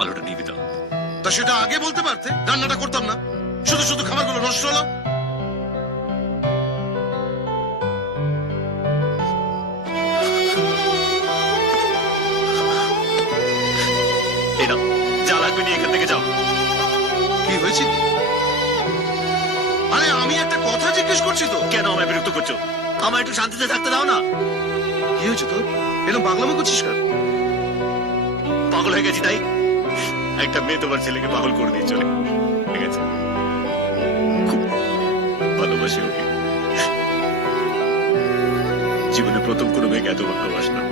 আলোটা নিয়ে দাও। তা সেটা আগে বলতে পারতে, রান্নাটা করতাম না। শুধু শুধু খাবারগুলো নষ্ট হলো। এই নাও, যা লাগবে নিয়ে এখান থেকে যাও। কি হয়েছে কি? আরে আমি একটা কথা জিজ্ঞেস করছি তো। কেন আমায় বিরক্ত করছো? আমায় একটু শান্তিতে থাকতে দাও না। কি হয়েছে তোর? এরকম পাগলামো করছিস কেন? পাগল হয়ে গেছি তাই? একটা মেয়ে তোমার ছেলেকে পাগল করে দিয়ে চলে গেছে। খুব ভালোবাসি ওকে। জীবনে প্রথম কোনো মেয়েকে এত ভালোবাসলাম।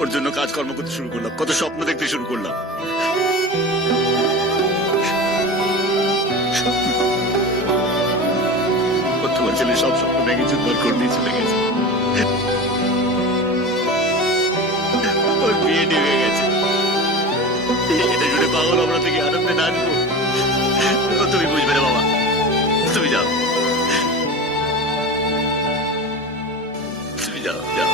ওর জন্য কাজকর্ম করতে শুরু করলাম, কত স্বপ্ন দেখতে শুরু করলাম। তোমার ছেলে সব স্বপ্ন ভেঙে চুরমার করে দিয়ে চলে গেছে। ওর বিয়ে ঠিক হয়ে গেছে। এটা শুনে পাগল আমরা থেকে আনন্দে নাচবো। তুমি বুঝবে না বাবা, তুমি যাও, তুমি যাও যাও।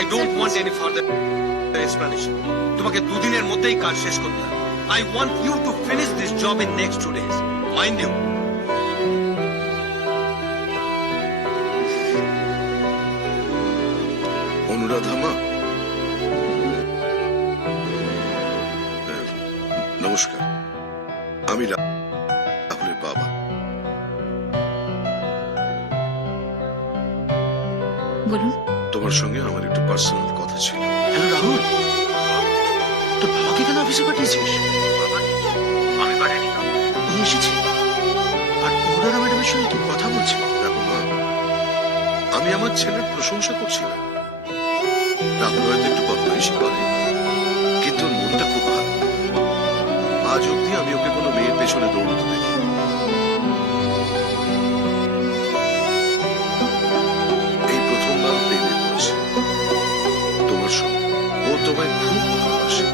I don't want any further explanation. তোমাকে দুদিনের মধ্যেই কাজ শেষ করতে হবে। I want you to finish this job in next 2 days. Mind you. Anuradha মা, নমস্কার। আমি রাহুলের বাবা। বলুন। তোমার সঙ্গে আমার একটু পার্সোনাল কথা ছিল। হ্যালো রাহুল, তোর বাবাকে কেন অফিসে পাঠিয়েছিস? আমি পারিনি। উনি এসেছে আর অনুরাধা ম্যাডামের সঙ্গে কি কথা বলছে? দেখো মা, আমি আমার ছেলের প্রশংসা করছিলাম। রাহুল হয়তো একটু বদমাইশি করে, কিন্তু ওর মনটা খুব ভালো। আজ অব্দি আমি ওকে কোনো মেয়ের পেছনে দৌড়তে দেখি। এই প্রথমবার প্রেমে পড়েছে তোমার সঙ্গে। ও তোমায় খুব ভালোবাসে।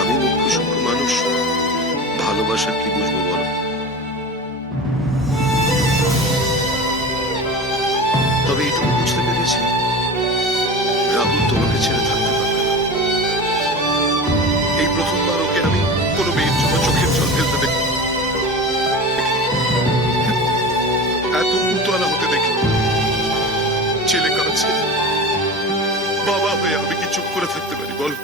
আমি মুখ্য সূক্ষ্ম মানুষ, ভালোবাসার কি বুঝবো বলো? তবে এটুকু বুঝতে পেরেছি, রাহুল তোমাকে ছেড়ে থাকতে পারবে না। এই প্রথমবার ওকে আমি কোনো মেয়ের জন্য চোখের জল ফেলতে দেখি, এত উতলা হতে দেখি। ছেলে কাছে বাবা হয়ে আমি কি চুপ করে থাকতে পারি বলো?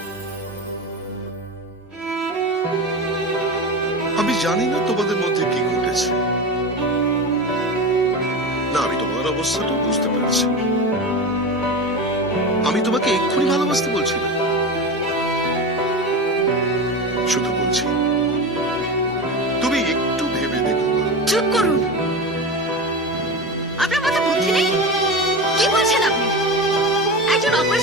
আমি জানি না তোমাদের মধ্যে কি ঘটেছে। না, আমি তোমার অবস্থাটা বুঝতে পেরেছি। আমি তোমাকে এক্ষুনি ভালোবাসতে বলছি না, শুধু বলছি তুমি একটু ভেবে দেখো। চুপ করুন। আপনার মাথা বুদ্ধি নেই? কি বলছেন আপনি? একজন অপারেশন